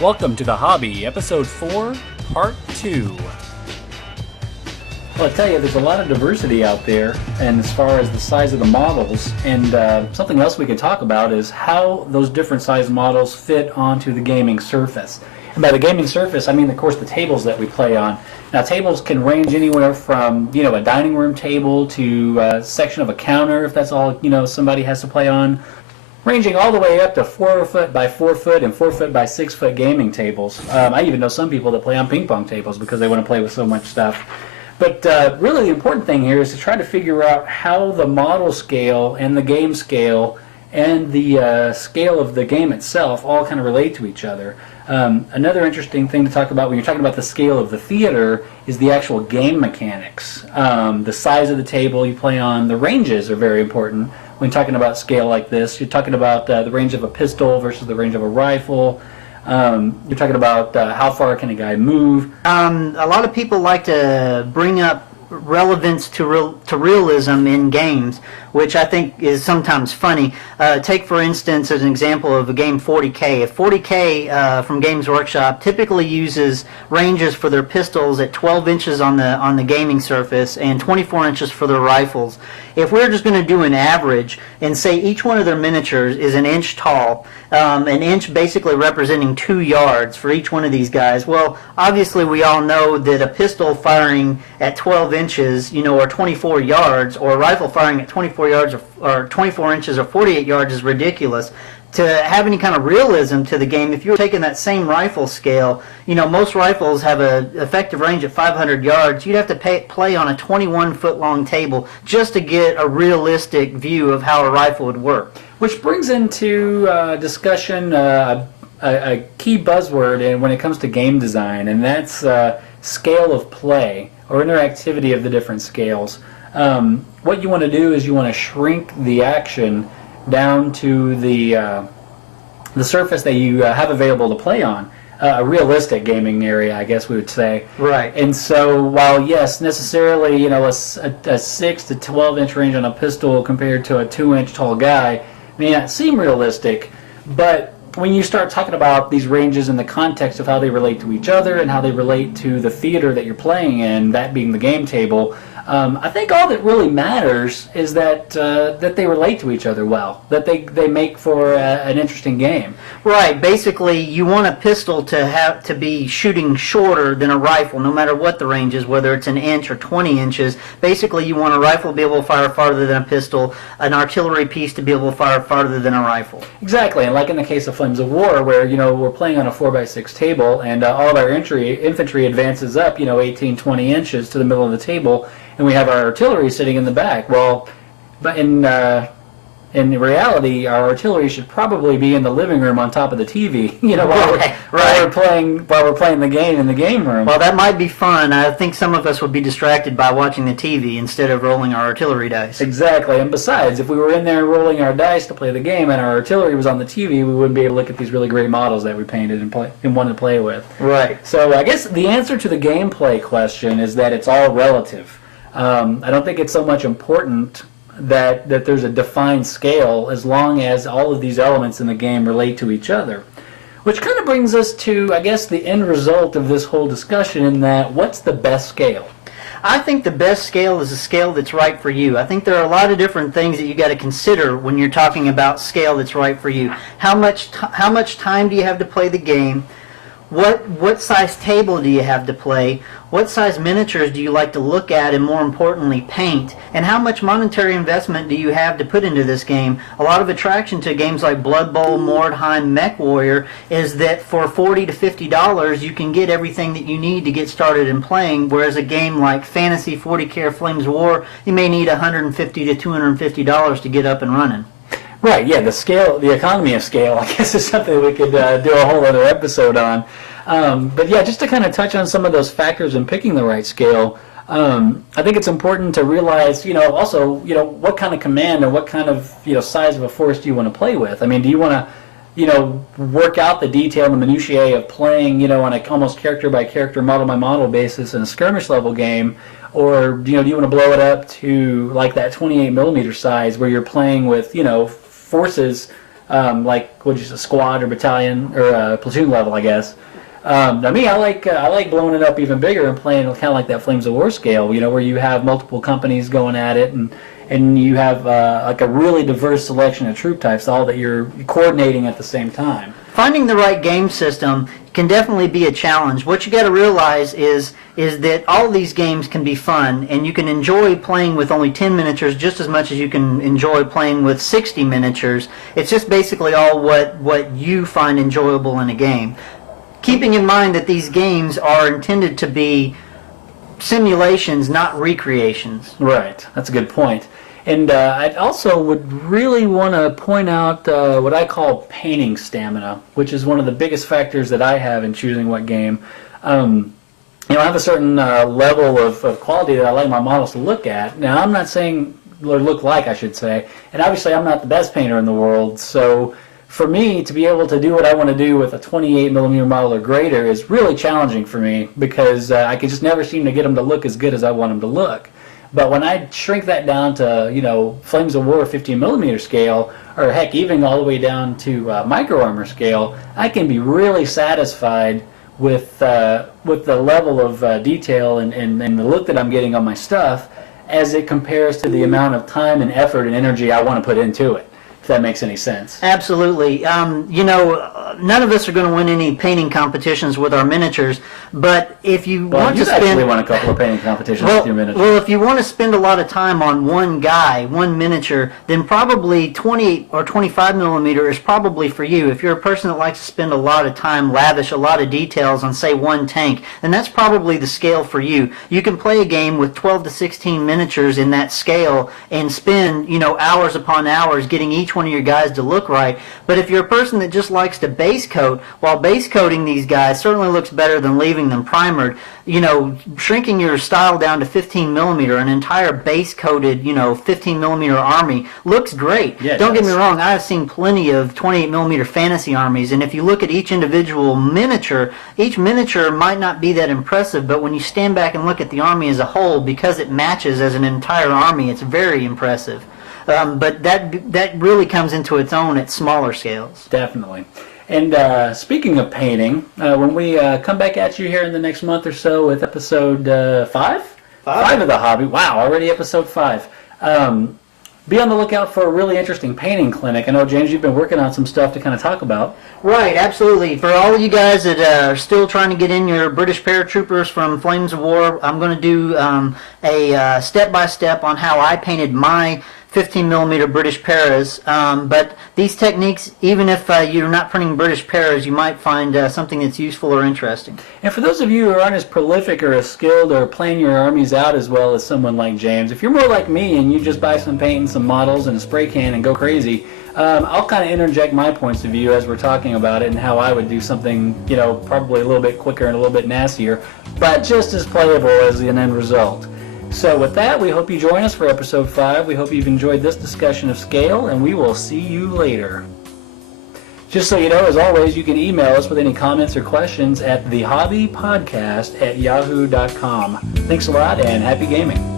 Welcome to The Hobby, Episode 4, Part 2. Well, I tell you, there's a lot of diversity out there, and as far as the size of the models, and something else we could talk about is how those different size models fit onto the gaming surface. And by the gaming surface, I mean, of course, the tables that we play on. Now, tables can range anywhere from, a dining room table to a section of a counter, if that's all, somebody has to play on, ranging all the way up to 4 foot by 4 foot and 4 foot by 6 foot gaming tables. I even know some people that play on ping pong tables because they want to play with so much stuff. But really the important thing here is to try to figure out how the model scale and the game scale and the scale of the game itself all kind of relate to each other. Another interesting thing to talk about when you're talking about the scale of the theater is the actual game mechanics. The size of the table you play on, the ranges are very important. When talking about scale like this, you're talking about the range of a pistol versus the range of a rifle. You're talking about how far can a guy move. A lot of people like to bring up relevance to realism in games, which I think is sometimes funny. Take, for instance, as an example of a game 40K. If 40K from Games Workshop typically uses ranges for their pistols at 12 inches on the gaming surface and 24 inches for their rifles. If we're just going to do an average and say each one of their miniatures is an inch tall, an inch basically representing 2 yards for each one of these guys, well, obviously we all know that a pistol firing at 12 inches, or 24 yards, or a rifle firing at 24 yards or 24 inches or 48 yards is ridiculous. To have any kind of realism to the game, if you're taking that same rifle scale, most rifles have an effective range of 500 yards. You'd have to play on a 21-foot long table just to get a realistic view of how a rifle would work. Which brings into discussion a key buzzword when it comes to game design, and that's scale of play or interactivity of the different scales. What you want to do is you want to shrink the action down to the surface that you have available to play on, a realistic gaming area, I guess we would say. Right. And so, while yes, necessarily, a 6 to 12 inch range on a pistol compared to a 2-inch tall guy may not seem realistic, but when you start talking about these ranges in the context of how they relate to each other and how they relate to the theater that you're playing in, that being the game table, I think all that really matters is that they relate to each other well, that they make for an interesting game. Right. Basically, you want a pistol to be shooting shorter than a rifle, no matter what the range is, whether it's an inch or 20 inches. Basically, you want a rifle to be able to fire farther than a pistol, an artillery piece to be able to fire farther than a rifle. Exactly, and like in the case of Flames of War, where we're playing on a 4x6 table, and all of our infantry advances up 18, 20 inches to the middle of the table, and we have our artillery sitting in the back. Well, but in reality, our artillery should probably be in the living room on top of the TV. While we're playing the game in the game room. Well, that might be fun. I think some of us would be distracted by watching the TV instead of rolling our artillery dice. Exactly, and besides, if we were in there rolling our dice to play the game and our artillery was on the TV, we wouldn't be able to look at these really great models that we painted and wanted to play with. Right. So I guess the answer to the gameplay question is that it's all relative. I don't think it's so much important that there's a defined scale as long as all of these elements in the game relate to each other. Which kind of brings us to, I guess, the end result of this whole discussion in that what's the best scale? I think the best scale is a scale that's right for you. I think there are a lot of different things that you got to consider when you're talking about scale that's right for you. How much time do you have to play the game? What size table do you have to play? What size miniatures do you like to look at and, more importantly, paint? And how much monetary investment do you have to put into this game? A lot of attraction to games like Blood Bowl, Mordheim, Mech Warrior is that for $40 to $50 you can get everything that you need to get started in playing, whereas a game like Fantasy 40K or Flames of War, you may need $150 to $250 to get up and running. Right, yeah, the economy of scale, I guess, is something we could do a whole other episode on. But yeah, just to kind of touch on some of those factors in picking the right scale, I think it's important to realize, also, what kind of command and what kind of, size of a force do you want to play with? I mean, do you want to, work out the detail and the minutiae of playing, on a almost character by character, model by model basis in a skirmish level game? Or, do you want to blow it up to like that 28 millimeter size where you're playing with, forces like what you say, squad or battalion or platoon level, I guess. Now me, I like blowing it up even bigger and playing kind of like that Flames of War scale, you know, where you have multiple companies going at it, and you have like a really diverse selection of troop types, all that you're coordinating at the same time. Finding the right game system can definitely be a challenge. What you got to realize is that all these games can be fun, and you can enjoy playing with only 10 miniatures just as much as you can enjoy playing with 60 miniatures. It's just basically all what you find enjoyable in a game. Keeping in mind that these games are intended to be simulations, not recreations. Right, that's a good point. And I also would really want to point out what I call painting stamina, which is one of the biggest factors that I have in choosing what game. You know, I have a certain level of quality that I like my models to look at. Now, I'm not saying, or look like, I should say, and obviously I'm not the best painter in the world, so for me to be able to do what I want to do with a 28mm model or greater is really challenging for me, because I can just never seem to get them to look as good as I want them to look. But when I shrink that down to, you know, Flames of War 15mm scale, or heck, even all the way down to micro armor scale, I can be really satisfied with the level of detail and the look that I'm getting on my stuff, as it compares to the amount of time and effort and energy I want to put into it. If that makes any sense. Absolutely. You know, none of us are going to win any painting competitions with our miniatures, but if you want to spend... actually won a couple of painting competitions with your miniatures. Well, if you want to spend a lot of time on one guy, one miniature, then probably 20 or 25mm is probably for you. If you're a person that likes to spend a lot of time, lavish a lot of details on, say, one tank, then that's probably the scale for you. You can play a game with 12 to 16 miniatures in that scale and spend, you know, hours upon hours getting each one of your guys to look right. But if you're a person that just likes to base coat, while base coating these guys certainly looks better than leaving them primered, you know, shrinking your style down to 15mm, an entire base coated, you know, 15mm army looks great. Yeah, don't get me wrong, I've seen plenty of 28mm fantasy armies, and if you look at each individual miniature, each miniature might not be that impressive, but when you stand back and look at the army as a whole, because it matches as an entire army, it's very impressive. But that really comes into its own at smaller scales. Definitely. And speaking of painting, when we come back at you here in the next month or so with episode 5? 5 of the hobby. Wow, already episode 5. Be on the lookout for a really interesting painting clinic. I know, James, you've been working on some stuff to kind of talk about. Right, absolutely. For all of you guys that are still trying to get in your British paratroopers from Flames of War, I'm going to do a step-by-step on how I painted my 15mm British paras, but these techniques, even if you're not printing British paras, you might find something that's useful or interesting. And for those of you who aren't as prolific or as skilled or plan your armies out as well as someone like James, if you're more like me and you just buy some paint and some models and a spray can and go crazy, I'll kind of interject my points of view as we're talking about it and how I would do something, you know, probably a little bit quicker and a little bit nastier, but just as playable as an end result. So with that, we hope you join us for episode 5. We hope you've enjoyed this discussion of scale, and we will see you later. Just so you know, as always, you can email us with any comments or questions at thehobbypodcast@yahoo.com. Thanks a lot, and happy gaming.